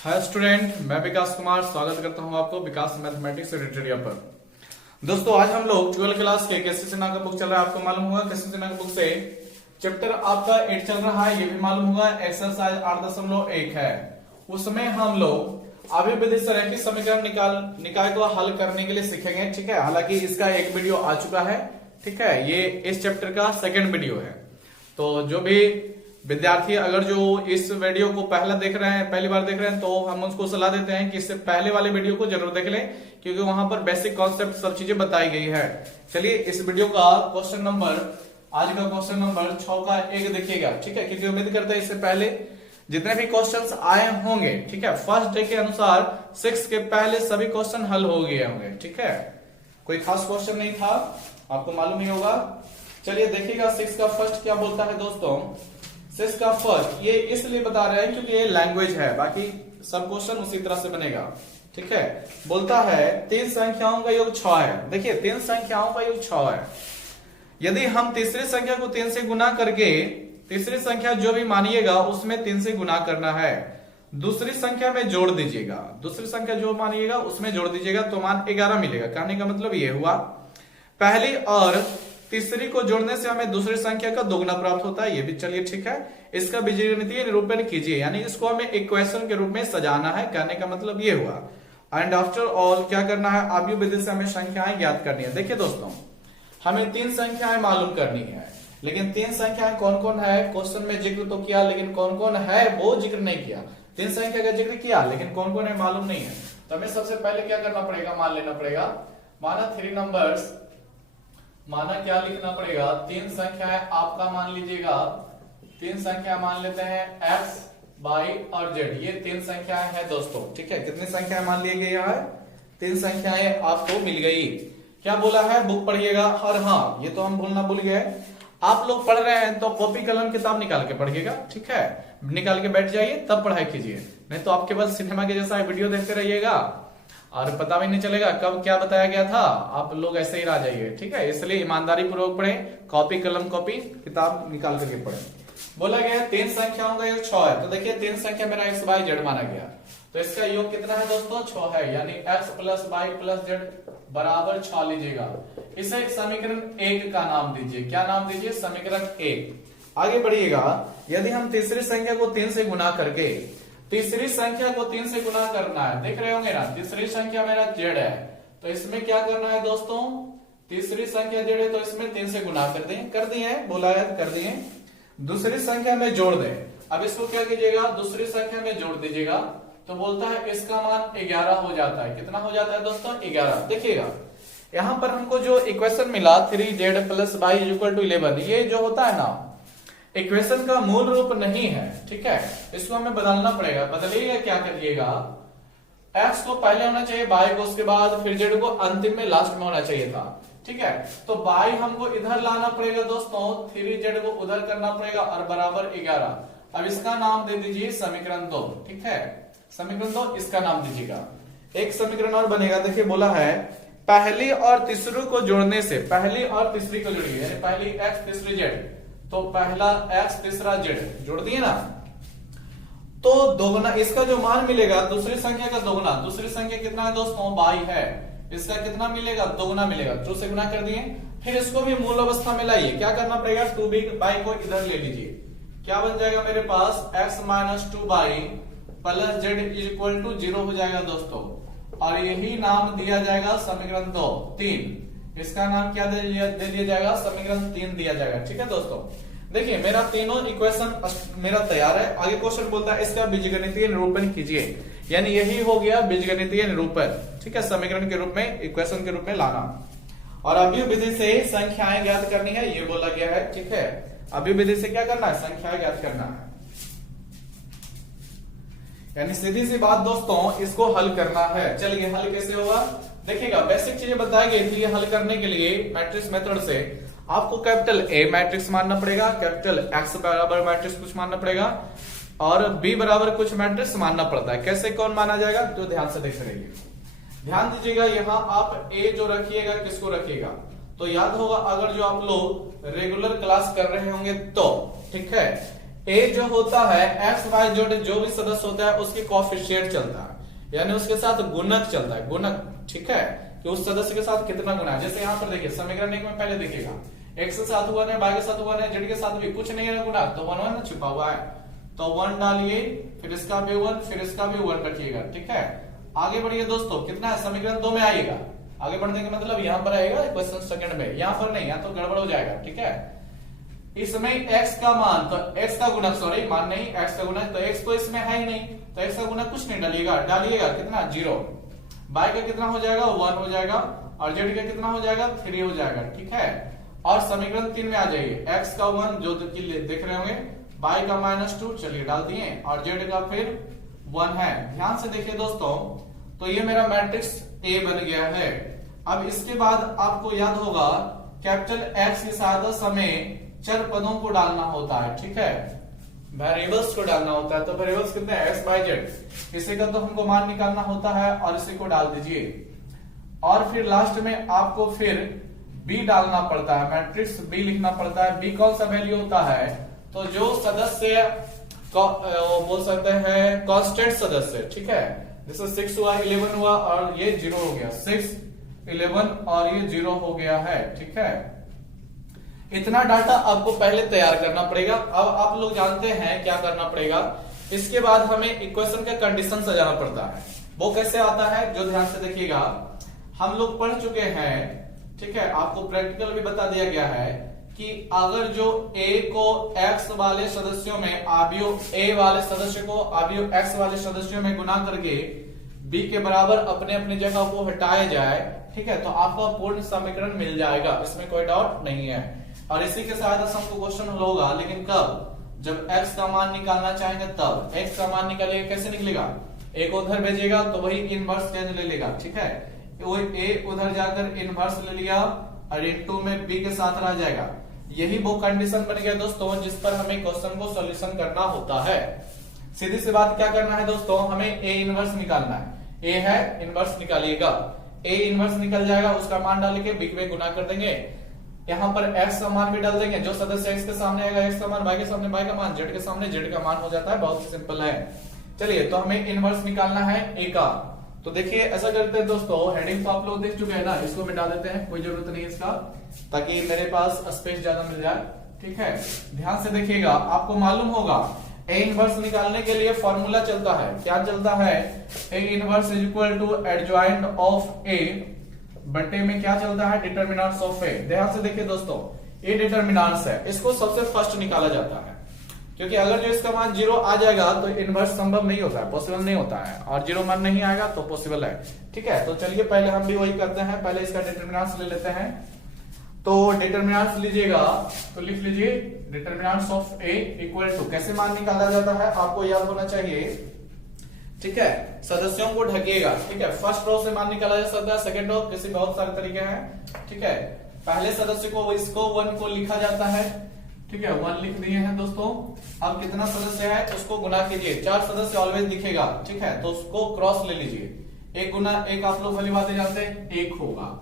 Hi student, मैं विकास कुमार स्वागत करता हूं आपको विकास मैथमेटिक्स ट्यूटोरियल पर। दोस्तों आज हम लोग 12th क्लास के केसी सिन्हा का बुक चल रहा है। आपको मालूम होगा केसी सिन्हा का बुक से चैप्टर आपका 8 चल रहा है, ये भी मालूम होगा। एक्सरसाइज 8.1 है, उसमें हम लोग अभिविधि से रैखिक समीकरण निकाय को हल करने के लिए सीखेंगे। ठीक है, हालांकि इसका एक वीडियो आ चुका है। ठीक है, ये इस चैप्टर का सेकेंड वीडियो है। तो जो भी विद्यार्थी अगर जो इस वीडियो को पहली बार देख रहे हैं तो हम उसको सलाह देते हैं कि इससे पहले वाले वीडियो को जरूर देख लें, क्योंकि वहां पर बेसिक कॉन्सेप्ट सब चीजें बताई गई है। चलिए इस वीडियो का क्वेश्चन नंबर आज का क्वेश्चन नंबर 6 का 1 देखिएगा। ठीक है, क्योंकि उम्मीद करते हैं इससे पहले जितने भी क्वेश्चंस आए होंगे, ठीक है, फर्स्ट डे के अनुसार 6 के पहले सभी क्वेश्चन हल हो गए होंगे। ठीक है, कोई खास क्वेश्चन नहीं था, आपको मालूम ही होगा। चलिए देखिएगा 6 का फर्स्ट क्या बोलता है दोस्तों। 6 का फर्स्ट ये इसलिए बता रहे हैं क्योंकि ये लैंग्वेज है, बाकी सब क्वेश्चन उसी तरह से बनेगा। ठीक है, बोलता है 3 संख्याओं का योग 6 है। देखिए 3 संख्याओं का योग 6 है। यदि हम तीसरी संख्या को 3 से गुना करके तीसरी संख्या जो भी मानिएगा उसमें 3 से गुना करना है, दूसरी संख्या में जोड़ दीजिएगा। दूसरी संख्या जो मानिएगा उसमें जोड़ दीजिएगा तो मान 11 मिलेगा। कहने का मतलब ये हुआ पहली और तीसरी को जोड़ने से हमें दूसरी संख्या का दोगुना प्राप्त होता है। ये भी चलिए ठीक है, इसका बीजगणितीय निरूपण कीजिए, यानी इसको हमें इक्वेशन के रूप में सजाना है। कहने का मतलब ये हुआ। एंड आफ्टर ऑल क्या करना है, आव्यूह विधि से हमें संख्याएं ज्ञात करनी है। देखिए दोस्तों, हमें 3 संख्याएं मालूम करनी है, लेकिन 3 संख्याएं कौन कौन है क्वेश्चन में जिक्र तो किया, लेकिन कौन कौन है वो जिक्र नहीं किया। 3 संख्या का जिक्र किया लेकिन कौन कौन है मालूम नहीं है। तो हमें सबसे पहले क्या करना पड़ेगा, मान लेना पड़ेगा। माना 3 नंबर्स, माना क्या लिखना पड़ेगा, 3 संख्याएं आपका मान लीजिएगा। 3 संख्या मान लेते हैं x, y और z। ये 3 संख्याएं हैं दोस्तों। ठीक है, कितनी संख्याएं मान लिए गए यहाँ, 3 संख्याएं आपको मिल गई। क्या बोला है, बुक पढ़िएगा। और हाँ, ये तो हम भूलना भूल गए, आप लोग पढ़ रहे हैं तो कॉपी कलम किताब निकाल के पढ़िएगा। ठीक है, निकाल के बैठ जाइए तब पढ़ाई कीजिए, नहीं तो आपके पास सिनेमा के जैसा वीडियो देखते रहिएगा और पता भी नहीं चलेगा कब क्या बताया गया था, आप लोग ऐसे ही रह जाइए। ठीक है, इसलिए ईमानदारी पूर्वक पढ़ें, कॉपी कलम कॉपी किताब निकाल करके पढ़ें। बोला गया 3 संख्याओं का योग 6 है। तो देखिए 3 संख्या मेरा x y z माना गया, तो इसका योग कितना है दोस्तों, 6 है। यानी x plus y plus z बराबर 6 लीजिएगा। इसे समीकरण 1 का नाम दीजिए। क्या नाम दीजिए, समीकरण 1। आगे बढ़िएगा, यदि हम तीसरी संख्या को 3 से गुना करके तीसरी संख्या को 3 से गुना करना है, देख रहे होंगे ना, तीसरी संख्या मेरा z है, तो इसमें क्या करना है दोस्तों, तीसरी संख्या z है तो इसमें 3 से गुना कर दिए, बोला है कर दिए। दूसरी संख्या में जोड़ दें। अब इसको क्या कीजिएगा, दूसरी संख्या में जोड़ दीजिएगा, तो बोलता है इसका मान 11 हो जाता है। कितना हो जाता है दोस्तों, 11। देखिएगा यहां पर हमको जो इक्वेशन मिला 3z plus y equal to 11, ये जो होता है ना इक्वेशन का मूल रूप नहीं है। ठीक है, इसको हमें बदलना पड़ेगा। बदलिएगा, क्या करिएगा, x को पहले होना चाहिए, y को उसके बाद, फिर z को अंतिम में लास्ट में होना चाहिए था। ठीक है, तो y हमको इधर लाना पड़ेगा दोस्तों, 3z को उधर करना पड़ेगा और बराबर 11। अब इसका नाम दे दीजिए समीकरण 2। ठीक है, समीकरण 2 इसका नाम दीजिएगा। एक समीकरण और बनेगा। देखिए बोला है पहली और तीसरी को जोड़ने से, पहली और तीसरी को जोड़िए, यानी पहली x तीसरी z, तो पहला x तीसरा z जोड़ दिए ना, तो दोगुना इसका जो मान मिलेगा दूसरी संख्या का दोगुना। दूसरी संख्या कितना है दोस्तों, y है, इसका कितना मिलेगा, दोगुना मिलेगा। 2 से गुना कर दिए, फिर इसको भी मूल अवस्था में लाइए। क्या करना पड़ेगा, 2y को इधर ले लीजिए। क्या बन जाएगा मेरे पास, x minus 2y plus z equal to 0 हो जाएगा दोस्तों, और यही नाम दिया जाएगा समीकरण 2। 3 इसका नाम क्या दे दिया जाएगा, समीकरण 3 दिया जाएगा। ठीक है दोस्तों, देखिए मेरा तीनों इक्वेशन मेरा तैयार है। आगे क्वेश्चन बोलता है इसका बीजगणितीय निरूपण कीजिए, यानी यही हो गया बीजगणितीय निरूपण। ठीक है, समीकरण के रूप में, इक्वेशन के रूप में लाना, और अव्यूह विधि से संख्याएं ज्ञात करनी है, ये बोला गया है। ठीक है, अव्यूह विधि से क्या करना है, संख्याएं ज्ञात करना है, यानी सीधी सी बात दोस्तों, इसको हल करना है। चलिए हल कैसे होगा, देखिएगा बेसिक चीजें बताई गई थी। हल करने के लिए मैट्रिक्स मेथड से आपको कैपिटल A मैट्रिक्स मानना पड़ेगा, कैपिटल X बराबर मैट्रिक्स कुछ मानना पड़ेगा, और B बराबर कुछ मैट्रिक्स मानना पड़ता है। कैसे कौन माना जाएगा, तो ध्यान से देख रहिए, ध्यान दीजिएगा। यहाँ आप A जो रखिएगा, किसको रखिएगा, तो याद होगा अगर जो आप लोग रेगुलर क्लास कर रहे होंगे तो, ठीक है, ए जो होता है एक्स वाई जेड जो भी सदस्य होता है उसकी कोएफिशिएंट चलता है, यानी उसके साथ गुणक चलता है, गुणक, ठीक है, कि उस सदस्य के साथ कितना गुना है। जैसे यहाँ पर देखिए समीकरण एक में पहले देखिएगा एक्स के साथ 1 है, वाई के साथ 1 है, जेड के साथ भी कुछ नहीं है गुना, तो 1 1 छुपा हुआ है, तो 1 डालिए, फिर इसका भी 1, फिर इसका भी 1 रखिएगा, ठीक है। आगे बढ़िए दोस्तों, कितना है, समीकरण 2 में आइएगा, आगे बढ़ने का मतलब यहाँ पर आएगा क्वेश्चन सेकंड में, यहाँ पर नहीं, यहाँ तो गड़बड़ हो जाएगा, ठीक है। इसमें x का मान, तो x का गुणक, सॉरी मान नहीं, x का गुणक, तो x तो इसमें है ही नहीं, तो x का गुणक कुछ नहीं डालिएगा कितना 0, y का कितना हो जाएगा 1 हो जाएगा, और z का कितना हो जाएगा 3 हो जाएगा, ठीक है। और समीकरण 3 में आ जाइए, x का 1 जो देख रहे होंगे, y का -2 चलिए डाल दिए, और z का फिर 1 है। ध्यान से देखिए दोस्तों, तो ये मेरा मैट्रिक्स A बन गया है। अब इसके बाद आपको याद होगा कैपिटल X की सहायता हमें चर पदों को डालना होता है, ठीक है, वेरिएबल्स को डालना होता है। तो वेरिएबल्स कितने हैं, एक्स बाई जेड, इसी का तो हमको मान निकालना होता है, और इसी को डाल दीजिए, और फिर लास्ट में आपको फिर बी डालना पड़ता है, मैट्रिक्स बी लिखना पड़ता है। बी कौन सा वैल्यू होता है, तो जो सदस्य बोल सकते हैं कांस्टेंट सदस्य, ठीक है, जैसे 6 हुआ, 11 हुआ, और ये 0 हो गया, 6 11 और ये 0 हो गया है, ठीक है। इतना डाटा आपको पहले तैयार करना पड़ेगा। अब आप लोग जानते हैं क्या करना पड़ेगा, इसके बाद हमें इक्वेशन का कंडीशन सजाना पड़ता है। वो कैसे आता है, जो ध्यान से देखिएगा, हम लोग पढ़ चुके हैं, ठीक है, आपको प्रैक्टिकल भी बता दिया गया है कि अगर जो a को x वाले सदस्यों में आव्यूह a वाले सदस्य को आव्यूह x वाले सदस्यों में गुना करके b के बराबर अपने अपनी जगह को हटाया जाए, ठीक है, तो आपका पूर्ण समीकरण मिल जाएगा, इसमें कोई डाउट नहीं है। और इसी के साथ हमको क्वेश्चन होगा, लेकिन कब, जब x का मान निकालना चाहेंगे तब। x का मान निकालिएगा, कैसे निकलेगा, a को उधर भेजिएगा तो वही इनवर्स चेंज ले लेगा, ठीक है, वो a उधर जाकर इनवर्स ले लिया, और इनटू में b के साथ रह जाएगा। यही वो कंडीशन बन गया दोस्तों जिस पर हमें क्वेश्चन को सॉल्यूशन करना होता है। सीधी सी बात, क्या करना है दोस्तों, हमें a इनवर्स निकालना है, a है इनवर्स निकालिएगा, a इनवर्स निकल जाएगा, उसका मान डाल के b में गुना कर देंगे, यहाँ पर x का मान भी डाल देंगे, जो सदस्य x के सामने आएगा x का मान, y के सामने y का मान, z के सामने z का मान हो जाता है, बहुत ही सिंपल है। चलिए, तो हमें इनवर्स निकालना है a का, तो देखिए ऐसा करते हैं दोस्तों, हेडिंग तो आप लोग देख चुके हैं ना, इसको मिटा देते हैं, कोई जरूरत नहीं इसका, ताकि मेरे पास स्पेस ज्यादा मिल जाए, ठीक है। ध्यान से देखिएगा, आपको मालूम होगा a इनवर्स निकालने के लिए फॉर्मूला चलता है, क्या चलता है, a inverse is equal to adjoint of a बटे में क्या चलता है, डिटर्मिनेंट्स ऑफ ए। ध्यान से देखिए दोस्तों, ये डिटर्मिनेंट्स है, इसको सबसे फर्स्ट निकाला जाता है, क्योंकि अगर जो इसका मान 0 आ जाएगा तो इनवर्स संभव नहीं होता है, पॉसिबल नहीं होता है, और 0 मान नहीं आएगा तो पॉसिबल है, ठीक है। तो चलिए पहले हम भी वही करते हैं, पहले इसका डिटर्मिनेंट्स ले लेते हैं। तो डिटर्मिनेंट्स लीजिएगा, तो लिख लीजिए determinants of A equal to, कैसे मान निकाला जाता है आपको याद होना चाहिए, ठीक है, सदस्यों को ढकिएगा, ठीक है, फर्स्ट रो से मान निकाला जा सकता है, सेकंड रो, किसी बहुत सारे तरीके हैं, ठीक है। पहले सदस्य को इसको 1 को लिखा जाता है, ठीक है, 1 लिख दिए हैं दोस्तों। अब कितना सदस्य है उसको गुना कीजिए, 4 सदस्य ऑलवेज दिखेगा, ठीक है, तो उसको क्रॉस ले लीजिए, 1 गुना 1 आप लोग वाली बातें जानते हैं, 1 होगा,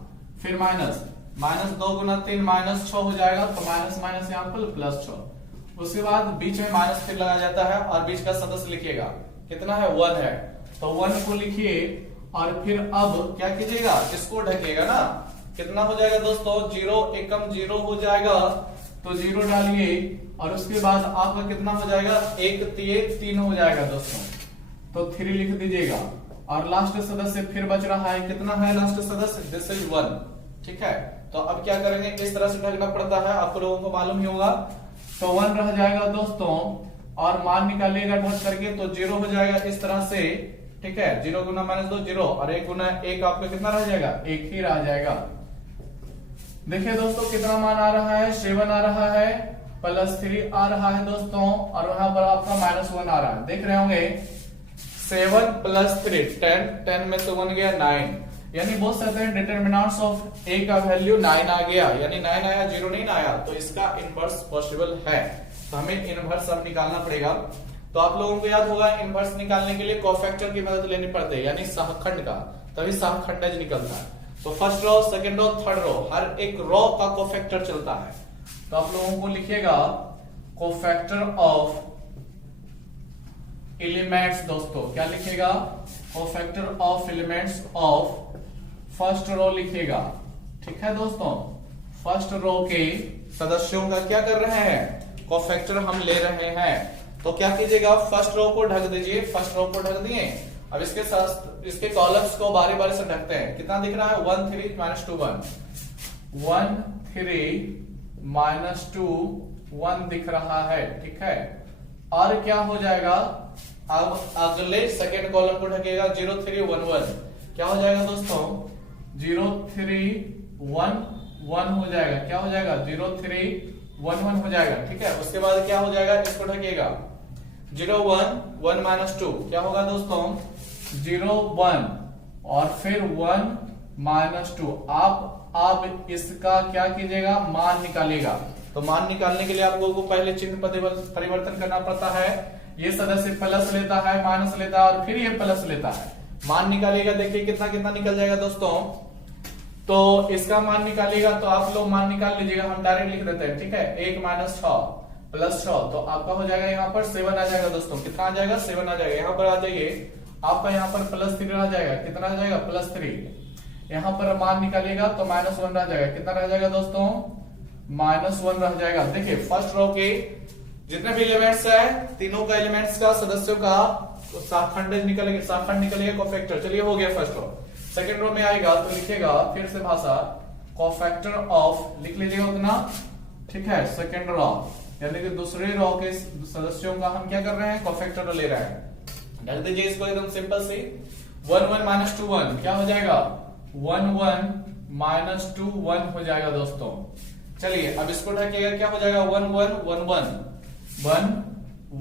फिर माइनस 2 गुना 3 -6 हो जाएगा, तो माइनस माइनस यहाँ पर +6, उसके बाद बीच में माइनस फिर लगाया जाता है, और बीच का सदस्य लिखिएगा, कितना है 1 है, तो 1 को लिखिए, और फिर अब क्या कीजिएगा, इसको ढकेगा ना, कितना हो जाएगा दोस्तों, 0 एकम 0 हो जाएगा, तो 0 डालिए, और उसके बाद आपका कितना हो जाएगा, 1 3 हो जाएगा दोस्तों, तो 3 लिख दीजिएगा, और लास्ट सदस्य फिर बच रहा है, कितना है लास्ट सदस्य, दिस इज 1, ठीक है। तो अब क्या करेंगे, इस तरह से ढकना पड़ता है, आप लोगों को मालूम ही होगा, तो 1 रह जाएगा दोस्तों, और मान निकालिएगा ढक करके, तो 0 हो जाएगा इस तरह से, ठीक है, 0 गुना -2 0, और 1 गुना 1 आपका कितना रह जाएगा, 1 ही रह जाएगा। देखिए दोस्तों कितना मान आ रहा है, 7 आ रहा है, +3 आ रहा है दोस्तों, और वहां पर आपका -1 आ रहा है, देख रहे होंगे, 7 + 3 10 में से 1 गया 9, यानी बोल सकते हैं डिटर्मिनेंट्स ऑफ ए का वैल्यू 9 आ गया, यानी 9 आया, 0 नहीं आया, तो इसका इनवर्स पॉसिबल है, तो हमें इनवर्स अब निकालना पड़ेगा। तो आप लोगों को याद होगा, इनवर्स निकालने के लिए कोफैक्टर की मदद लेनी पड़ती है, यानी सहखंड का, तभी सहखंडज निकलता है। तो first row, second row, third row, हर एक रो का कोफैक्टर चलता है, तो आप लोगों को लिखिएगा कोफैक्टर ऑफ एलिमेंट्स दोस्तों, क्या लिखेगा, cofactor of elements of first row लिखेगा। ठीक है दोस्तों, फर्स्ट रो के सदस्यों का क्या कर रहे हैं, कोफैक्टर हम ले रहे हैं। तो क्या कीजिएगा, फर्स्ट रो को ढक दीजिए, फर्स्ट रो को ढक दिए। अब इसके साथ इसके कॉलम्स को बारी बारी से ढकते हैं। कितना दिख रहा है, 1 3 -2 1, 1 3 -2 1 दिख रहा है। ठीक है, और क्या हो जाएगा, अब अगले सेकेंड कॉलम को ढकेगा, 0 3 1 1, क्या हो जाएगा दोस्तों, 0 3 1 1 हो जाएगा। क्या हो जाएगा, 0 3 1 1 हो जाएगा। ठीक है, उसके बाद क्या हो जाएगा, इसको ढकेगा, 0 1 1 -2, क्या होगा दोस्तों, 0 1 और फिर 1 -2। आप इसका क्या कीजिएगा, मान निकालिएगा। तो मान निकालने के लिए आपको को पहले चिन्ह परिवर्तन करना पड़ता है। ये सदस्य प्लस लेता है, माइनस लेता है और फिर ये प्लस लेता है। मान निकालिएगा, देखिए कितना कितना निकल जाएगा दोस्तों। तो इसका मान निकालिएगा, तो आप लोग मान निकाल लीजिएगा, हम डायरेक्ट लिख देते हैं। ठीक है, 1 - 6 + 6, तो आपका हो जाएगा यहाँ पर 7 आ जाएगा दोस्तों। कितना आ जाएगा, 7 आ जाएगा। यहाँ पर आ जाइए, आपका यहाँ पर +3 आ जाएगा। कितना आ जाएगा, +3। यहाँ पर मान निकालिएगा तो -1 रह जाएगा। कितना रह जाएगा दोस्तों, -1 रह जाएगा। देखिए फर्स्ट रो के जितने भी एलिमेंट्स है, तीनों का एलिमेंट्स का सदस्यों का शाखंड निकलेगा कोफैक्टर। चलिए हो गया फर्स्ट रो। सेकंड रो में आएगा तो लिखेगा फिर से भाषा, कोफैक्टर ऑफ, लिख लीजिएगा उतना। ठीक है, सेकंड रो यानी कि दूसरे रो के सदस्यों का हम क्या कर रहे हैं, कोफैक्टर ले रहे हैं। ढक दीजिए इसको एकदम सिंपल सी। 1 1 -2 1, क्या हो जाएगा, 1 1 -2 1 हो जाएगा दोस्तों। चलिए अब इसको ढकेगा, क्या हो जाएगा, 1 1 1 1 1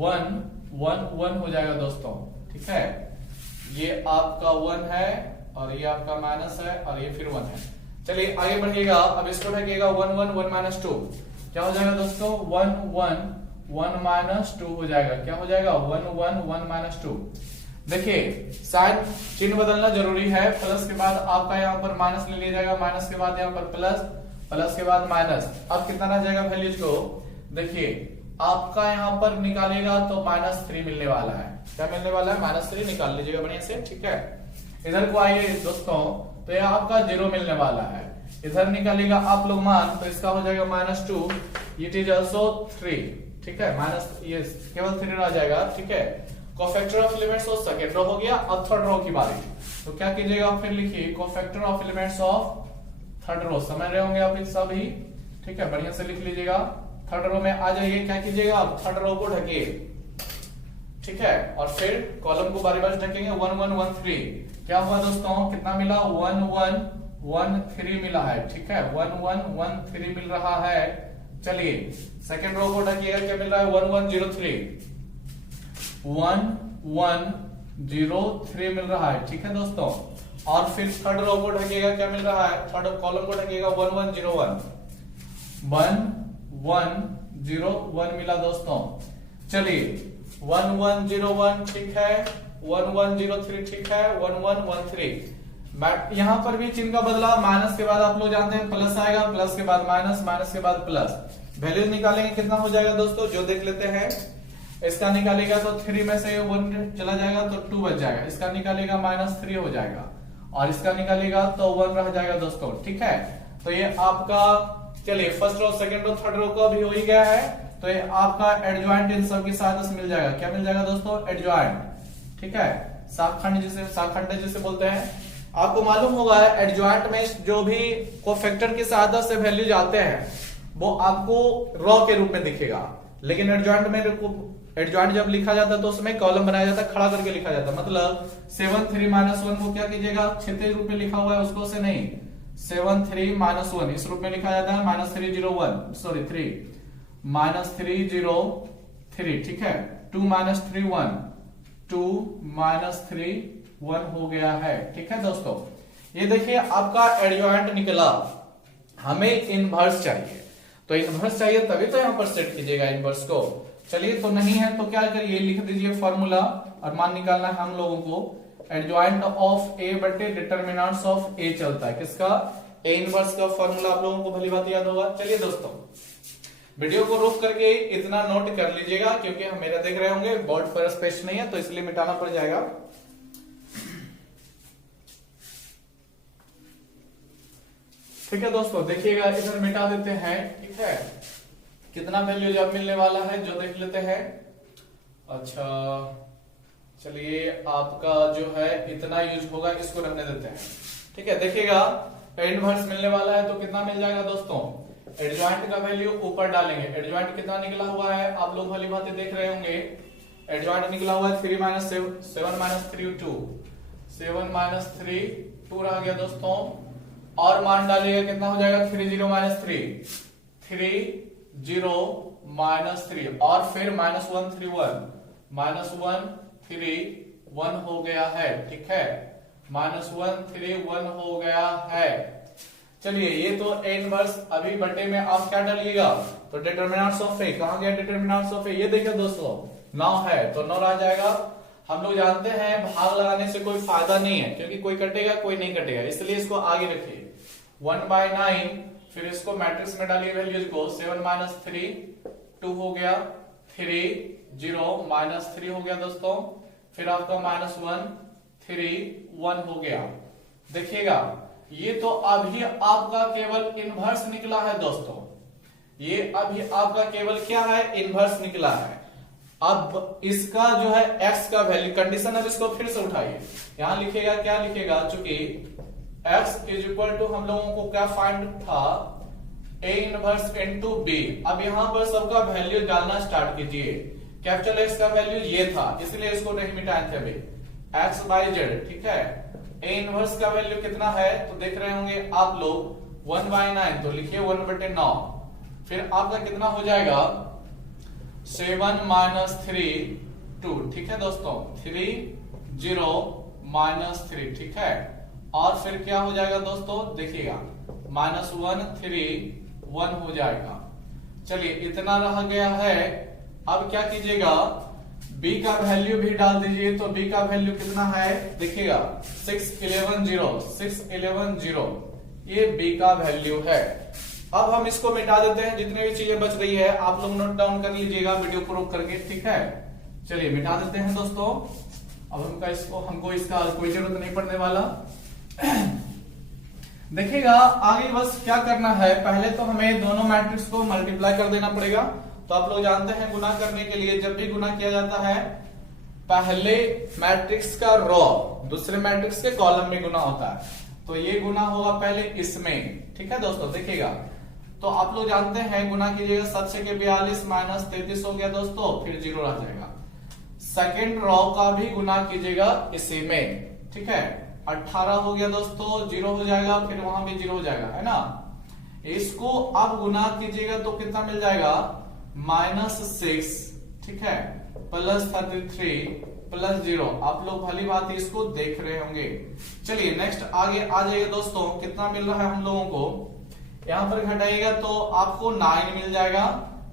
1 1 1 हो जाएगा दोस्तों। ठीक है, ये आपका 1 है और ये आपका माइनस है और ये फिर 1 है। चलिए आगे बढ़िएगा, अब इसको ढकेगा, 1 1 1 -2, क्या हो जाएगा दोस्तों, 1 1 1 -2 हो जाएगा। क्या हो जाएगा, 1 1 1 -2। देखिए साइन चिन्ह बदलना जरूरी है। प्लस के बाद आपका यहाँ पर माइनस ले लिया जाएगा, माइनस के बाद यहाँ पर प्लस, प्लस के बाद माइनस। अब कितना रह जाएगा वैल्यूज को, देखिए आपका यहाँ पर निकालेगा तो -3 मिलने वाला है। क्या मिलने वाला है, -3 निकाल लीजिएगा बढ़िया से। ठीक है, इधर को आइए दोस्तों, तो यह आपका 0 मिलने वाला है। इधर निकालेगा आप लोग मान, तो इसका हो जाएगा -2, इट इज ऑल्सो 3। ठीक है, माइनस ये केवल 3 रह जाएगा। ठीक है, cofactor of elements of second row हो गया। अब थर्ड रो की बारी, तो क्या कीजिएगा, फिर लिखिए cofactor of elements of third row. समझ रहे होंगे आप सब ही। ठीक है, बढ़िया से लिख लीजिएगा। थर्ड रो में आ जाइए, क्या कीजिएगा, थर्ड रो को ढकिए। ठीक है, और फिर कॉलम को बारी बारी ढकेंगे। 1 1 1 3, क्या हुआ दोस्तों, कितना मिला, 1 1 1 3 मिला है। ठीक है, 1 1 1 3 मिल रहा है। चलिए सेकंड रो को ढकिएगा, क्या मिल रहा है, 1 1 0 3 1 1 0 3 मिल रहा है। ठीक है दोस्तों, और फिर थर्ड रो को ढकेगा, क्या मिल रहा है, थर्ड कॉलम को ढकेगा, 1 1 0 1 1 1 0 1 मिला दोस्तों। चलिए 1 1 0 1 ठीक है, 1 1 0 3 ठीक है, 1 1 1 3। यहां पर भी चिन्ह का बदलाव, माइनस के बाद आप लोग जानते हैं प्लस आएगा, प्लस के बाद माइनस, माइनस के बाद प्लस। वैल्यूज निकालेंगे, कितना हो जाएगा दोस्तों, जो देख लेते हैं। इसका निकालेगा तो 3 में से 1 चला जाएगा तो 2 बच जाएगा। इसका निकालेगा -3 हो जाएगा, और इसका निकालेगा तो 1 रह जाएगा दोस्तों। ठीक है, तो ये आपका, चलिए first row second row third row का भी हो ही गया है। तो ये आपका एडजॉइंट इन सब की साथ मिल जाएगा। क्या मिल जाएगा दोस्तों, एडजॉइंट। ठीक है, शाखंड जिसे बोलते हैं। आपको मालूम होगा एडजॉइंट में जो भी कोफैक्टर की सहायता से वैल्यूज आते हैं वो आपको रॉ के रूप में दिखेगा, लेकिन एडजॉइंट में एडजॉइंट जब लिखा जाता है तो उसमें कॉलम बनाया जाता है, खड़ा करके लिखा जाता है। मतलब 7 3 -1 को क्या कीजिएगा, क्षैतिज रूप में लिखा हुआ है उसको से नहीं, 7 3 -1 इस रूप में लिखा जाता है, -3 0 1 सॉरी 3 -3 0 3। ठीक है, 2 -3 1 2 -3 1 हो गया है। ठीक है दोस्तों, ये देखिए आपका एडजॉइंट निकला। हमें इनवर्स चाहिए, तो इनवर्स चाहिए तभी तो यहां पर सेट कीजिएगा इनवर्स को। चलिए, तो नहीं है तो क्या करिए, लिख दीजिए फॉर्मूला, और मान निकालना है हम लोगों को। एडजॉइंट ऑफ ए बटे डिटर्मिनेंट्स ऑफ ए चलता है, किसका, ए इनवर्स का फॉर्मूला आप लोगों को भली बात याद होगा। चलिए दोस्तों, वीडियो को रोक करके इतना नोट कर लीजिएगा, क्योंकि हम मेरा देख रहे होंगे बोर्ड पर स्पेस नहीं है तो इसलिए मिटाना पड़ जाएगा। ठीक है दोस्तों, देखिएगा इधर मिटा देते हैं। ठीक है, कितना वैल्यू जब मिलने वाला है जो देख लेते हैं। अच्छा चलिए, आपका जो है इतना यूज होगा, इसको रहने देते हैं। ठीक है, देखिएगा इनवर्स मिलने वाला है तो कितना मिल जाएगा दोस्तों। एडजॉइंट का वैल्यू ऊपर डालेंगे। एडजॉइंट कितना निकला हुआ है आप लोग भली भांति देख रहे होंगे। एडजॉइंट निकला हुआ है 3 माइनस 7 माइनस 3 2, 7 माइनस 3 2 रह गया दोस्तों। और मान डालिएगा कितना हो जाएगा 3 0 माइनस 3 3 0 माइनस 3 और फिर माइनस 1 3 1 माइनस 1 3 1 हो गया है। ठीक है, माइनस 1 3 1 हो गया है। चलिए, ये तो ए इनवर्स। अभी बटे में आप क्या डालिएगा तो डिटरमिनेंट्स ऑफ ए, कहां गया डिटरमिनेंट्स ऑफ ए, ये देखिए दोस्तों 9 है तो 9 आ जाएगा। हम लोग जानते हैं भाग लगाने से कोई फायदा नहीं है, क्योंकि कोई कटेगा कोई नहीं कटेगा, इसलिए इसको आगे रखिए 1/9। फिर इसको मैट्रिक्स में डालिए वैल्यूज को 7 माइनस 3 2 हो गया, 3 0 माइनस 3 हो गया दोस्तों। फिर आपका माइनस 1 3 1 हो गया। देखिएगा ये तो अभी आपका केवल इनवर्स निकला है दोस्तों, ये अभी आपका केवल क्या है इनवर्स निकला है। अब इसका जो है x का वैल्यू कंडीशन, अब इसको फिर से उठाइए। यहां लिखेगा क्या लिखेगा, चूंकि x इज इक्वल टू हम लोगों को क्या फाइंड था a इनवर्स इनटू b। अब यहां पर सबका वैल्यू डालना स्टार्ट कीजिए। कैपिटल X का वैल्यू ये था, इसलिए इसको नहीं मिटाए थे अभी, x बाई जेड। ठीक है, a इनवर्स का वैल्यू कितना है तो देख रहे होंगे आप लोग 1/9, तो लिखिए 1/9। फिर आपका कितना हो जाएगा 7 माइनस 3 2। ठीक है दोस्तों, 3 0 माइनस 3। ठीक है, और फिर क्या हो जाएगा दोस्तों, देखिएगा माइनस 1 3 1 हो जाएगा। चलिए, इतना रह गया है। अब क्या कीजिएगा, b का वैल्यू भी डाल दीजिए। तो b का वैल्यू कितना है देखिएगा 6 11 0 6 11 0, ये b का वैल्यू है। अब हम इसको मिटा देते हैं, जितने भी चीजें बच रही है आप लोग नोट डाउन कर लीजिएगा वीडियो को रोक करके। ठीक है, चलिए मिटा देते हैं दोस्तों। अब हमको इसका कोई जरूरत नहीं पड़ने वाला। देखिएगा आगे बस क्या करना है, पहले तो हमें दोनों मैट्रिक्स को मल्टीप्लाई कर देना पड़ेगा। तो आप लोग जानते हैं गुना करने के लिए जब भी गुना किया जाता है पहले मैट्रिक्स का रो दूसरे मैट्रिक्स के कॉलम में गुना होता है। तो ये गुना होगा पहले इसमें। ठीक है दोस्तों, देखिएगा तो आप लोग जानते हैं गुना कीजिएगा 7 के 42 माइनस 33 हो गया दोस्तों, फिर 0 आ जाएगा। सेकेंड रो का भी गुना कीजिएगा इसी में। ठीक है, 18 हो गया दोस्तों, 0 हो जाएगा, फिर वहां भी 0 हो जाएगा, है ना। इसको अब गुना कीजिएगा तो कितना मिल जाएगा -6। ठीक है, प्लस 33 प्लस 0। आप लोग भली बात इसको देख रहे होंगे। चलिए नेक्स्ट आगे आ जाइए दोस्तों, कितना मिल रहा है हम लोगों को, यहां पर घटाइएगा तो आपको 9 मिल जाएगा।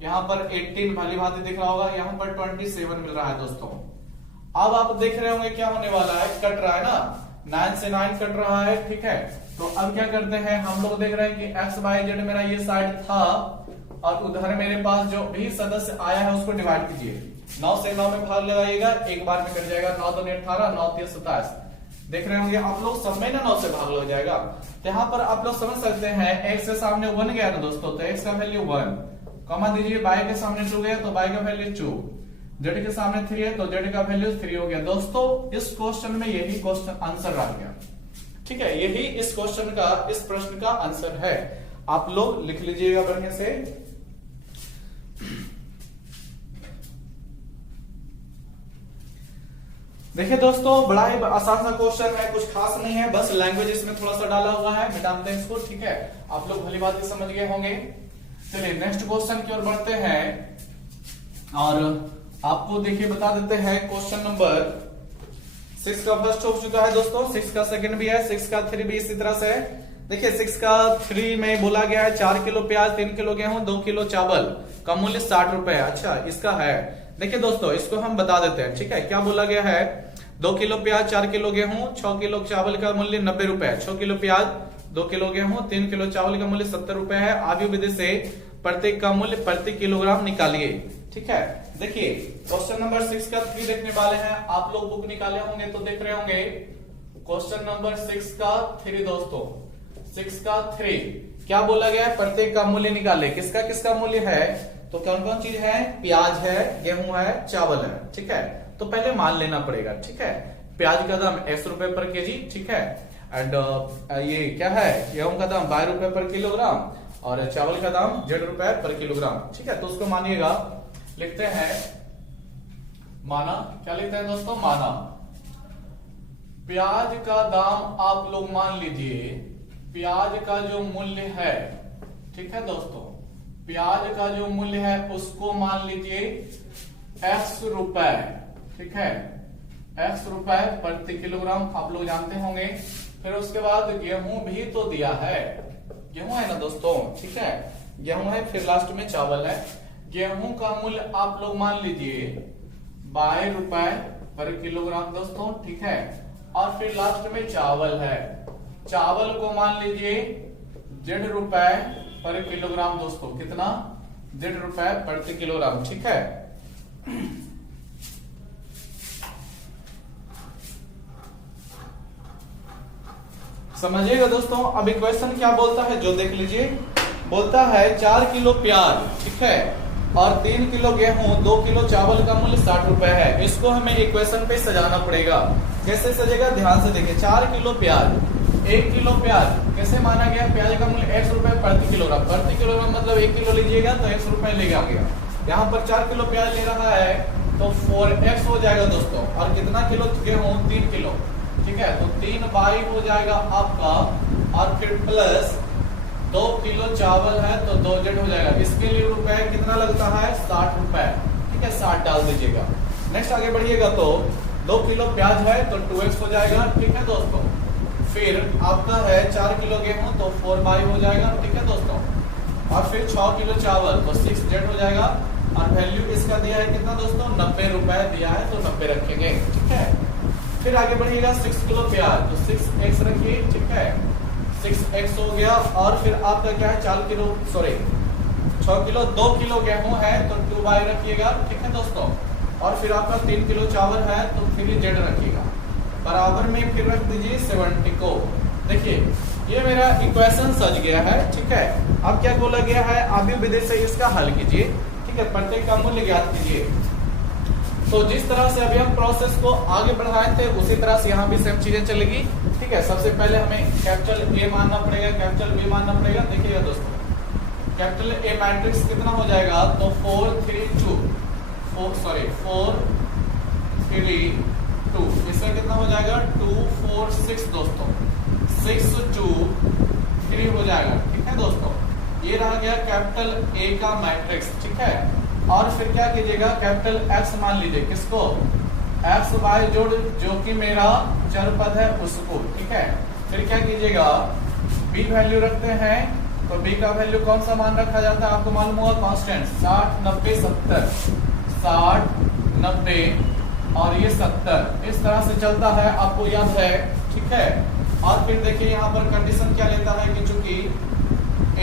यहां पर 18 भली भांति दिख रहा होगा, यहां पर 27 मिल रहा है दोस्तों। अब आप देख रहे होंगे क्या होने वाला है, कट रहा है ना, 9 से 9 कट रहा है। ठीक है, तो अब क्या करते हैं हम लोग देख रहे हैं कि x बाई जेड मेरा ये साइड था और उधर मेरे पास जो भी सदस्य आया है उसको डिवाइड कीजिए। 9 से 9 में भाग लगाइएगा, एक बार में कट जाएगा। 9 2 18 9 3 27। देख रहे होंगे आप लोग, सब में ना 9 से भाग लग जाएगा। तो यहाँ पर आप लोग समझ सकते हैं x के सामने 1 गया ना दोस्तों, तो x का वैल्यू 1 कमा दीजिए। y के सामने 2 गया तो y का वैल्यू 2, z के सामने 3 है तो z का वैल्यू 3 हो गया। दोस्तों इस क्वेश्चन में यही क्वेश्चन आंसर आ गया। ठीक है, यही इस क्वेश्चन का, इस प्रश्न का आंसर है। आप लोग लिख लीजिएगा बढ़िया से। देखिए दोस्तों, बड़ा ही आसान सा क्वेश्चन है, कुछ खास नहीं है, बस लैंग्वेज इसमें थोड़ा सा डाला हुआ है, मिटा देते हैं इसको। ठीक है, आप लोग भली बात समझ गए होंगे। चलिए नेक्स्ट क्वेश्चन की ओर बढ़ते हैं और आपको देखिए बता देते हैं। क्वेश्चन नंबर 6 का फर्स्ट हो चुका है दोस्तों, 6 का सेकंड भी है, 6 का 3 भी इसी तरह से है। देखिए 6 का 3 में बोला गया है 4 किलो प्याज, 3 किलो गेहूं, 2 किलो चावल का मूल्य 60 रुपए। अच्छा, इसका है, देखिए दोस्तों इसको हम बता देते हैं। ठीक है, क्या बोला गया है, 2 किलो प्याज, 4 किलो गेहूं, 6 किलो चावल का मूल्य 90 रुपए। 6 किलो प्याज, 2 किलो गेहूं, 3 किलो चावल का मूल्य 70 रुपए है। आयु विधि से प्रत्येक का मूल्य प्रति किलोग्राम निकालिए। ठीक है, देखिए क्वेश्चन नंबर 6 का 3 देखने वाले हैं। आप लोग बुक निकाले होंगे तो देख रहे होंगे। क्वेश्चन नंबर 6 का 3 दोस्तों, 6 का 3 क्या बोला गया है? प्रत्येक का मूल्य निकाले। किसका किसका मूल्य है? तो कौन कौन चीज है? प्याज है, गेहूं है, चावल है। ठीक है, तो पहले मान लेना पड़ेगा। ठीक है, प्याज का दाम 100 रुपए पर केजी। ठीक है, एंड ये क्या है? गेहूं का दाम 12 रुपए पर किलोग्राम और चावल का दाम 1.5 रुपए पर किलोग्राम। ठीक है, तो उसको मानिएगा। लिखते हैं माना। क्या लिखते हैं दोस्तों? माना। प्याज का दाम आप लोग मान लीजिए, प्याज का जो मूल्य है, ठीक है दोस्तों, प्याज का जो मूल्य है उसको मान लीजिए x रुपए। ठीक है, x रुपए प्रति किलोग्राम आप लोग जानते होंगे। फिर उसके बाद गेहूं भी तो दिया है, गेहूं है ना दोस्तों। ठीक है, गेहूं है, फिर लास्ट में चावल है। गेहूं का मूल्य आप लोग मान लीजिए 22 रुपए पर किलोग्राम दोस्तों। ठीक है, और फिर लास्ट में चावल है, चावल को मान लीजिए 1.5 रुपए पर किलोग्राम दोस्तों। कितना? 1.5 रुपए प्रति किलोग्राम। ठीक है, समझिएगा दोस्तों। अब इक्वेशन क्या बोलता है जो देख लीजिए। बोलता है 4 किलो प्याज, ठीक है, और 3 किलो गेहूं, 2 किलो चावल का मूल्य 60 रुपए है। इसको हमें इक्वेशन पे सजाना पड़ेगा। कैसे सजेगा? ध्यान से देखिए। 4 किलो प्याज, 1 किलो प्याज कैसे माना गया? प्याज का मूल्य 100 रुपए प्रति किलोग्राम। प्रति किलोग्राम मतलब 1 किलो लीजिएगा तो 100 रुपए लेगा गया। यहाँ पर 4 किलो प्याज ले रहा है तो 4x हो जाएगा दोस्तों। और कितना किलो गेहूं? 3 किलो। ठीक है, तो 3 बाई हो जाएगा आपका, और फिर प्लस 2 किलो चावल है तो 2z हो जाएगा। इसके लिए रुपए कितना लगता है? 60 रुपए। ठीक है, 60 डाल दीजिएगा। नेक्स्ट आगे बढ़िएगा तो 2 किलो प्याज है तो 2x हो जाएगा। ठीक है दोस्तों, फिर आपका है 4 किलो गेहूं तो 4 बाई हो जाएगा। ठीक है दोस्तों, और फिर 6 किलो चावल तो 6z हो जाएगा। और वैल्यू इसका दिया है कितना दोस्तों? 90 रुपए दिया है तो 90 रखेंगे। ठीक है, फिर आगे बढ़िएगा 6 किलो प्याज तो 6x रखिए। ठीक है, 6x हो गया। और फिर आपका क्या है? 6 किलो 2 किलो गेहूं है तो 2 बाई रखिएगा। ठीक है दोस्तों, और फिर आपका 3 किलो चावल है तो 3z रखिएगा। बराबर में फिर रख दीजिए 70 को। देखिए ये मेरा इक्वेशन सज गया है। ठीक है, अब क्या बोला गया है? आव्यूह विधि से इसका हल कीजिए। ठीक है, प्रत्येक का मूल्य ज्ञात कीजिए। तो जिस तरह से अभी हम प्रोसेस को आगे बढ़ाए थे उसी तरह से यहाँ भी सेम चीजें चलेगी। ठीक है, सबसे पहले हमें कैपिटल ए मानना पड़ेगा, कैपिटल बी मानना पड़ेगा। देखिएगा दोस्तों, कैपिटल ए मैट्रिक्स कितना हो जाएगा? तो 4 3 2 इसका कितना हो जाएगा? 2 4 6 दोस्तों, 6 2 3 हो जाएगा। ठीक है दोस्तों, ये रहा गया कैपिटल ए का मैट्रिक्स। ठीक है, और फिर क्या कीजिएगा? कैपिटल एक्स मान लीजिए। किसको? एक्स वाई जोड़ जो कि मेरा चर पद है उसको। ठीक है, फिर क्या कीजिएगा? बी वैल्यू रखते हैं तो बी का वैल्यू कौन सा मान रखा जाता है? आपको मालूम होगा, कांस्टेंट 60 90 70, 60 90 और ये 70। इस तरह से चलता है, आपको याद है। ठीक है, और फिर देखिए यहाँ पर कंडीशन क्या लेता है कि चूंकि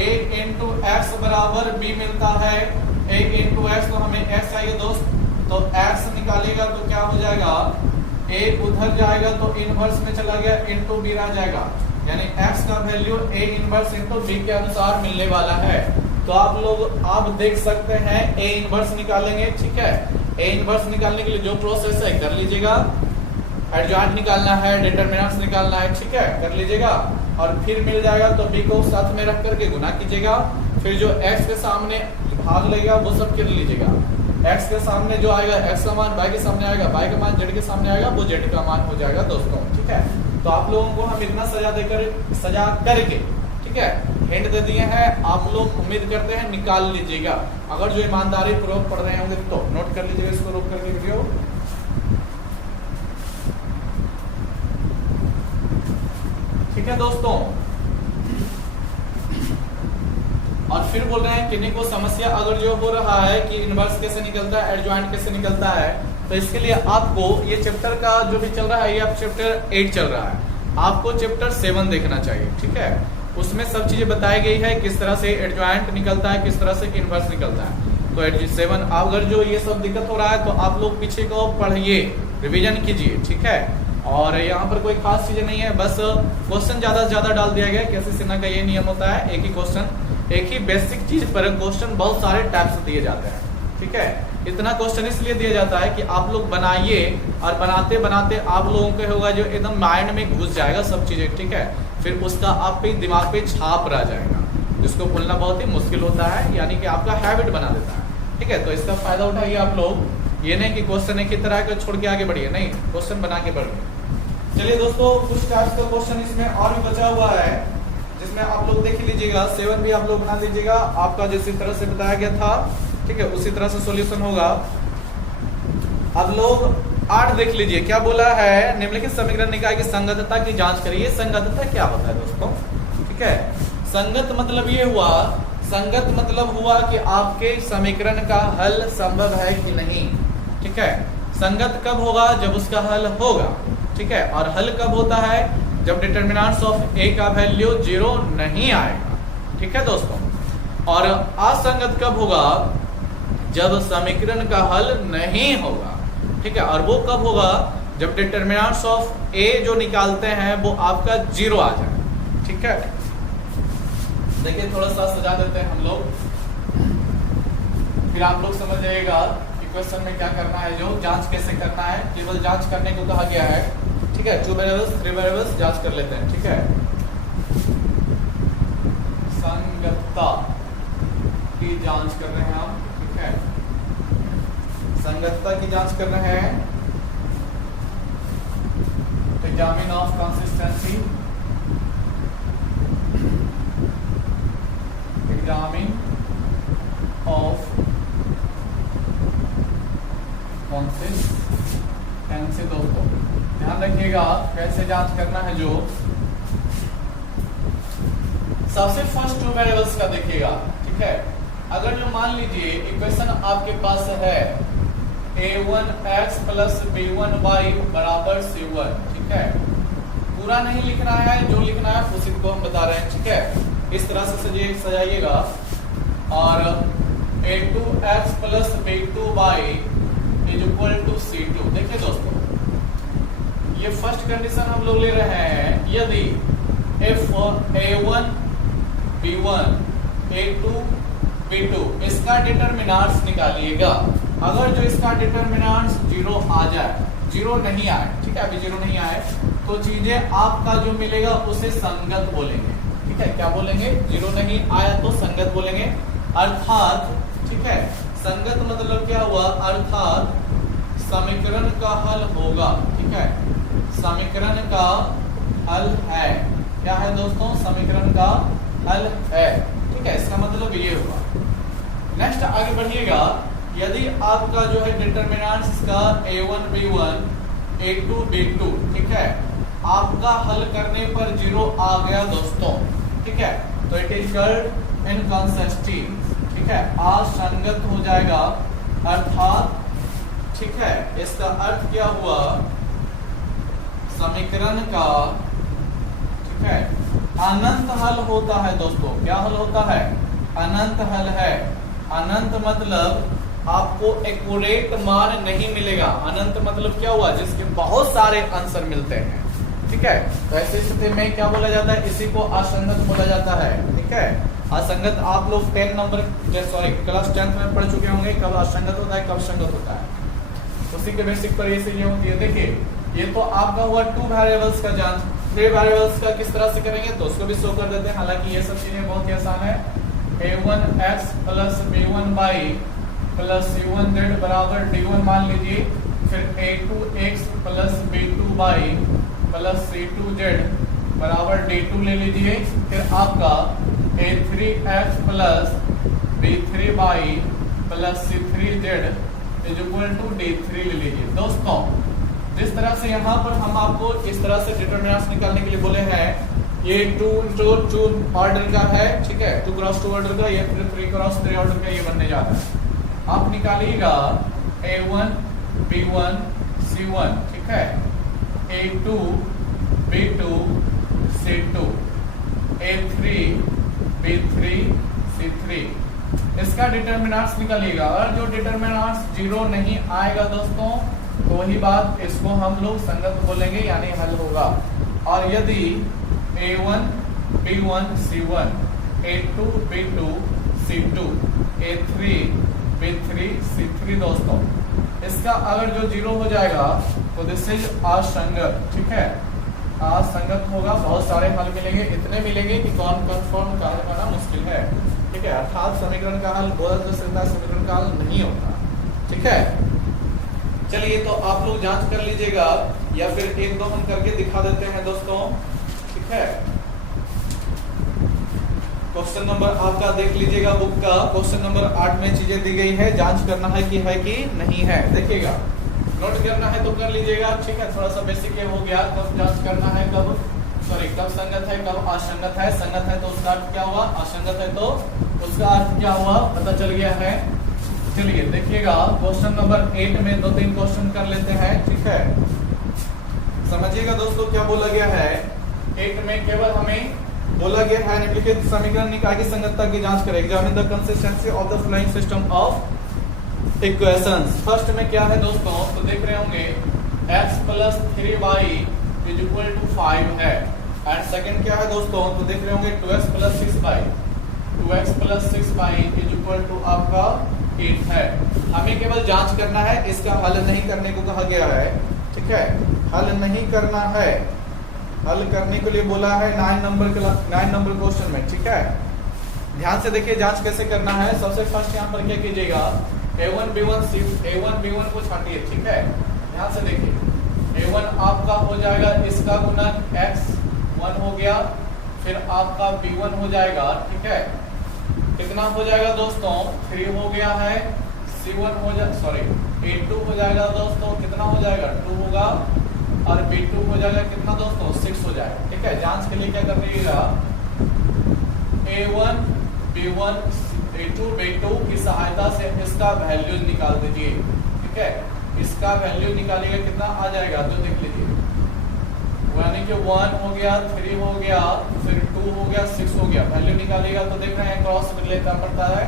a इंटू एक्स बराबर b मिलता है। a इंटू एक्स तो हमें x चाहिए दोस्त, तो x निकालेगा तो क्या हो जाएगा? a उधर जाएगा तो इनवर्स में चला गया, इंटू b रह जाएगा। यानी x का value a inverse into b के अनुसार मिलने वाला है। तो आप देख सकते हैं a इनवर्स निकालेंगे। ठीक है, a इनवर्स निकालने के लिए जो प्रोसेस है कर लीजिएगा। एडजॉइंट निकालना है, डिटरमिनेंट्स निकालना है। ठीक है, कर लीजिएगा। और फिर मिल जाएगा तो b को साथ में रख करके गुना कीजिएगा। फिर जो x के सामने भाग लगेगा वो सब कर लीजिएगा। x के सामने जो आएगा x का मान, y के सामने आएगा y का मान, z के सामने आएगा वो z का मान हो जाएगा दोस्तों। ठीक है, तो आप लोगों को हम इतना सजा करके, ठीक है, हिंट दे दिए हैं। आप लोग उम्मीद करते हैं निकाल लीजिएगा। अगर जो ईमानदारी पूर्वक पढ़ रहे होंगे तो नोट कर लीजिएगा इसको, रोक करके वीडियो। ठीक है दोस्तों, और फिर बोल रहे हैं किन्हीं को समस्या अगर जो हो रहा है कि इनवर्स कैसे निकलता है, एडजॉइंट कैसे निकलता है, तो इसके लिए आपको ये चैप्टर का जो भी चल रहा है, ये अब चैप्टर 8 चल रहा है, आपको चैप्टर 7 देखना चाहिए। ठीक है, उसमें सब चीजें बताई गई है, किस तरह से एडजॉइंट निकलता है, किस तरह से इनवर्स निकलता है। तो 87 अगर जो ये सब दिक्कत हो रहा है तो आप लोग पीछे को पढ़िए, रिवीजन कीजिए, ठीक है। और यहाँ पर कोई खास चीजें नहीं है, बस क्वेश्चन ज्यादा से ज्यादा डाल दिया गया। कैसे सिन्हा का ये नियम होता है, एक ही क्वेश्चन, एक ही बेसिक चीज पर क्वेश्चन बहुत सारे टाइप से दिए जाते हैं, ठीक है। इतना क्वेश्चन इसलिए दिया जाता है कि आप लोग बनाइए और बनाते बनाते आप लोगों को होगा जो एकदम माइंड में घुस जाएगा सब चीजें, ठीक है। फिर उसका आप पे दिमाग पे छाप रह जाएगा, जिसको भूलना बहुत ही मुश्किल होता है, यानी कि आपका हैबिट बना देता है, ठीक है। तो इसका फायदा उठाइए आप लोग, ये नहीं कि क्वेश्चन एक ही तरह का छोड़ के आगे बढ़िए, नहीं, क्वेश्चन बना के बढ़िए। चलिए दोस्तों, कुछ टाइप्स का क्वेश्चन इसमें और भी बचा हुआ है, जिसमें आप लोग देख लीजिएगा। 7 भी आप लोग बना लीजिएगा, आपका जिस तरह से बताया गया था, ठीक है, उसी तरह से सॉल्यूशन होगा। अब लोग 8 देख लीजिए, क्या बोला है, निम्नलिखित समीकरण निकाय की संगतता की जांच करिए। संगतता क्या होता है दोस्तों, ठीक है। संगत मतलब ये हुआ, संगत मतलब हुआ कि आपके समीकरण का हल संभव है कि नहीं, ठीक है। संगत कब होगा, जब उसका हल होगा, ठीक है। और हल कब होता है, जब डिटर्मिनेंट्स ऑफ ए का वैल्यू 0 नहीं आएगा, ठीक है दोस्तों। और असंगत कब होगा, जब समीकरण का हल नहीं होगा, ठीक है। और वो कब होगा, जब डिटर्मिनेंट्स ऑफ ए जो निकालते हैं वो आपका 0 आ जाए, ठीक है। देखिए थोड़ा सा सजा देते हैं हम लोग, फिर आप लोग समझ जाइएगा कि क्वेश्चन में क्या करना है, जो जांच कैसे करना है। केवल जांच करने को कहा गया है, ठीक है। 2 वेरिएबल्स 3 वेरिएबल्स जांच कर लेते हैं, ठीक है। संगतता की जांच कर रहे हैं हम, ठीक है। संगतता की जांच कर रहे हैं, examine of consistency, examine of consistency. दोस्तों ध्यान रखिएगा कैसे जांच करना है। जो सबसे फर्स्ट 2 वेरिएबल्स का देखिएगा, ठीक है। अगर जो मान लीजिए इक्वेशन आपके पास है a1x प्लस b1y बराबर c1, ठीक है। पूरा नहीं लिखना है, जो लिखना है उसी को हम बता रहे हैं, ठीक है। इस तरह से सजाइएगा। और a2x plus b2y is equal to c2। देखिए दोस्तों, ये फर्स्ट कंडीशन हम लोग ले रहे हैं, यदि if a1 b1 a2 b2 इसका डिटर्मिनेंट्स निकालिएगा। अगर जो इसका डिटर्मिनेंट्स 0 आ जाए, 0 नहीं आए, ठीक है, अभी 0 नहीं आए, तो चीजें आपका जो मिलेगा उसे संगत बोलेंगे, ठीक है। क्या बोलेंगे, 0 नहीं आया तो संगत बोलेंगे, अर्थात, ठीक है। संगत मतलब क्या हुआ, अर्थात समीकरण का हल होगा, ठीक है। समीकरण का हल है, क्या है दोस्तों, समीकरण का हल है, ठीक है। इसका मतलब ये हुआ। नेक्स्ट आगे बढ़िएगा, यदि आपका जो है डिटर्मिनेंट्स का a1 b1 a2 b2, ठीक है, आपका हल करने पर 0 आ गया दोस्तों, ठीक है, तो इट इज कॉल्ड इनकंसिस्टेंट, ठीक है, असंगत हो जाएगा। अर्थात, ठीक है, इसका अर्थ क्या हुआ, समीकरण का, ठीक है, अनंत हल होता है दोस्तों। क्या हल होता है, अनंत हल है। अनंत मतलब आपको एक्यूरेट मान नहीं मिलेगा। अनंत मतलब क्या हुआ, जिसके बहुत सारे आंसर मिलते हैं, ठीक है। तो ऐसी स्थिति में क्या बोला जाता है, इसी को असंगत बोला जाता है, ठीक है। असंगत आप लोग 10 नंबर क्लास 10th में पढ़ चुके होंगे, कब असंगत होता है, कब संगत होता है, उसी के बेसिक पर ये चीजें होती है। देखिए ये तो आपका हुआ 2 वेरिएबल्स का जांच। 3 वेरिएबल्स का किस तरह से करेंगे तो उसको भी शो कर देते हैं। हालांकि ये सब चीजें बहुत ही आसान है। a1x plus b1y plus c1z बराबर d1 मान लीजिए, फिर a2x plus b2y plus c2z बराबर d2 ले लीजिए, फिर आपका a3x plus b3y plus c3z is equal to d3 ले लीजिए। दोस्तों जिस तरह से यहाँ पर हम आपको इस तरह से डिटर्मिनेंट्स निकालने के लिए बोले हैं, ये 2 ऑर्डर का है, ठीक है, 2 क्रॉस 2 ऑर्डर का, ये 3 क्रॉस 3 ऑर्डर का ये बनने जा रहा है। आप निकालिएगा a1 b1 c1, ठीक है, a2 b2 c2, A3 B3 C3। इसका डिटरमिनेंट्स निकालिएगा। अगर जो डिटरमिनेंट्स 0 नहीं आएगा दोस्तों तो वही बात इसको हम लोग संगत बोलेंगे, यानी हल होगा। और यदि A1 B1 C1 A2 B2 C2 A3 B3 C3 दोस्तों, इसका अगर जो 0 हो जाएगा तो दिस इज असंगत। ठीक है, असंगत होगा। बहुत सारे हल मिलेंगे, इतने मिलेंगे कि कौन कन्फर्म करना मुश्किल है। ठीक है, अर्थात समीकरण का हल बोला जा सकता है, समीकरण का हल नहीं होता। ठीक है, चलिए तो आप लोग जांच कर लीजिएगा या फिर एक दो हम करके दिखा देते हैं दोस्तों। ठीक है, क्वेश्चन नंबर आपका देख लीजिएगा बुक का। क्वेश्चन नंबर 8 में चीजें दी गई है, जांच करना है कि नहीं है। देखिएगा, नोट करना है तो कर लीजिएगा। ठीक है, थोड़ा सा बेसिक ये हो गया। कब जांच करना है, कब संगत है, कब असंगत है। संगत है तो उसका अर्थ क्या हुआ, असंगत है तो उसका अर्थ क्या हुआ, पता चल गया है। चलिए देखिएगा, क्वेश्चन नंबर 8 में 2-3 क्वेश्चन कर लेते हैं। ठीक है, समझिएगा दोस्तों क्या बोला गया है। 8 में केवल हमें बोला गया है निम्नलिखित समीकरण निकाय की संगतता की जांच करें। Examine the consistency of the flowing system of equations. First में क्या है दोस्तों, तो देख रहे होंगे x + 3y = 5 है। एंड सेकंड क्या है दोस्तों, तो देख रहे होंगे 2x + 6y 2x + 6y = आपका 8 है। हमें केवल जांच करना है, इसका हल नहीं करने को कहा गया है। ठीक है, हल नहीं करना है, हल करने के लिए बोला है 9 नंबर क्वेश्चन में। ठीक है, ध्यान से देखिए जांच कैसे करना है। सबसे फर्स्ट यहाँ पर क्या कीजिएगा, A1 B1 को छाटिए। ठीक है, ध्यान से देखिए, A1 आपका हो जाएगा इसका गुणन x 1 हो गया, फिर आपका B1 हो जाएगा। ठीक है, कितना हो जाएगा दोस्तों, 3 हो गया है। C1 हो जाएगा, सॉरी A2 हो जाएगा दोस्तों, कितना हो जाएगा, 2 होगा। और B2 हो जाएगा कितना दोस्तों, 6 हो जाएगा। ठीक है, जांच के लिए क्या कर दीजिएगा, A1 B1 A2 B2 की सहायता से इसका वैल्यू निकाल दीजिए। ठीक है, इसका वैल्यू निकालिएगा, कितना आ जाएगा तो देख लीजिए, यानी कि 1 हो गया, 3 हो गया, फिर 2 हो गया, 6 हो गया। वैल्यू निकालिएगा तो देख रहे हैं क्रॉस लेता पड़ता है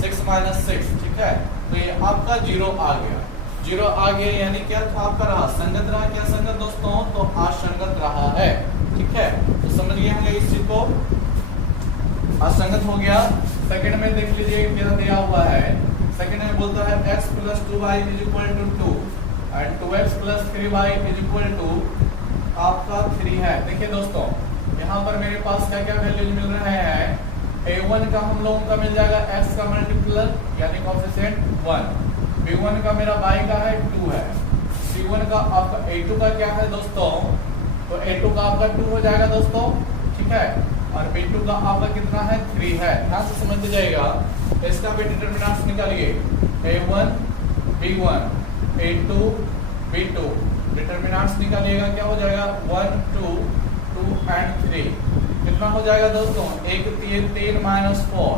6 - 6। ठीक है, तो ये आपका 0 आ गया। 0 आ गया यानी क्या था आपका रहा, संगत रहा। क्या संगत दोस्तों, तो असंगत रहा है। ठीक है, तो समझ गए होंगे इस चीज को, असंगत हो गया। सेकंड में देख लीजिए क्या दिया हुआ है। सेकंड में बोलता है x + 2y = 2 and 2x + 3y = आपका 3 है। देखिए दोस्तों, यहाँ पर मेरे पास क्या क्या वैल्यूज मिल रहे हैं। A1 का हम लोगों का मिल जाएगा x का मल्टीपल यानी कोएफिशिएंट 1, B1 का मेरा y का है 2 है, C1 का आपका A2 का क्या है दोस्तों, तो A2 का आपका 2 हो जाएगा दोस्तों। ठीक है, और B2 का आपका कितना है, 3 है। ध्यान से समझ जाइएगा, इसका भी डिटरमिनेंट्स निकालिए। A1 B1 A2 B2 determinants निकालिएगा, क्या हो जाएगा, 1 2 2 एंड 3 कितना हो जाएगा दोस्तों, 1 3 3 - 4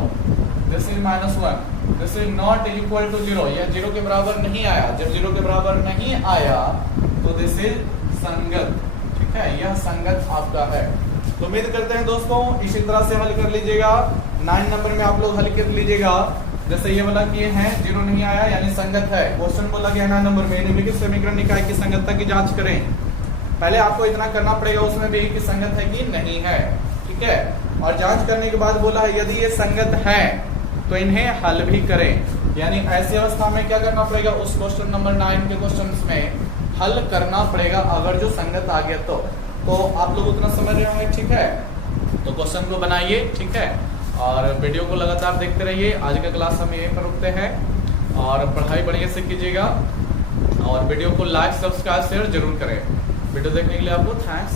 this is -1 this is not equal to 0। यह 0 के बराबर नहीं आया। जब 0 के बराबर नहीं आया तो दिस इज संगत। ठीक है, यह संगत आपका है। तो उम्मीद करते हैं दोस्तों इसी तरह से हल कर लीजिएगा। 9 नंबर में आप लोग हल कर लीजिएगा। जैसे ये वाला किए हैं, 0 नहीं आया यानी संगत है। क्वेश्चन बोला गया 9 नंबर में निम्नलिखित समीकरण निकाय की संगतता की जांच करें। पहले आपको इतना करना पड़ेगा उसमें भी कि संगत है कि नहीं है। ठीक है, और जांच करने के बाद बोला है यदि ये संगत है तो इन्हें हल भी करें। यानी ऐसी अवस्था में क्या करना पड़ेगा, उस क्वेश्चन नंबर 9 के क्वेश्चंस में हल करना पड़ेगा अगर जो संगत आ गया तो आप लोग उतना समझ रहे होंगे। ठीक है, तो क्वेश्चन को बनाइए। ठीक है, और वीडियो को लगातार देखते रहिए। आज का क्लास हम यहीं पर रुकते हैं और पढ़ाई बढ़िया से कीजिएगा और वीडियो को लाइक सब्सक्राइब शेयर जरूर करें। वीडियो देखने के लिए आपको थैंक्स।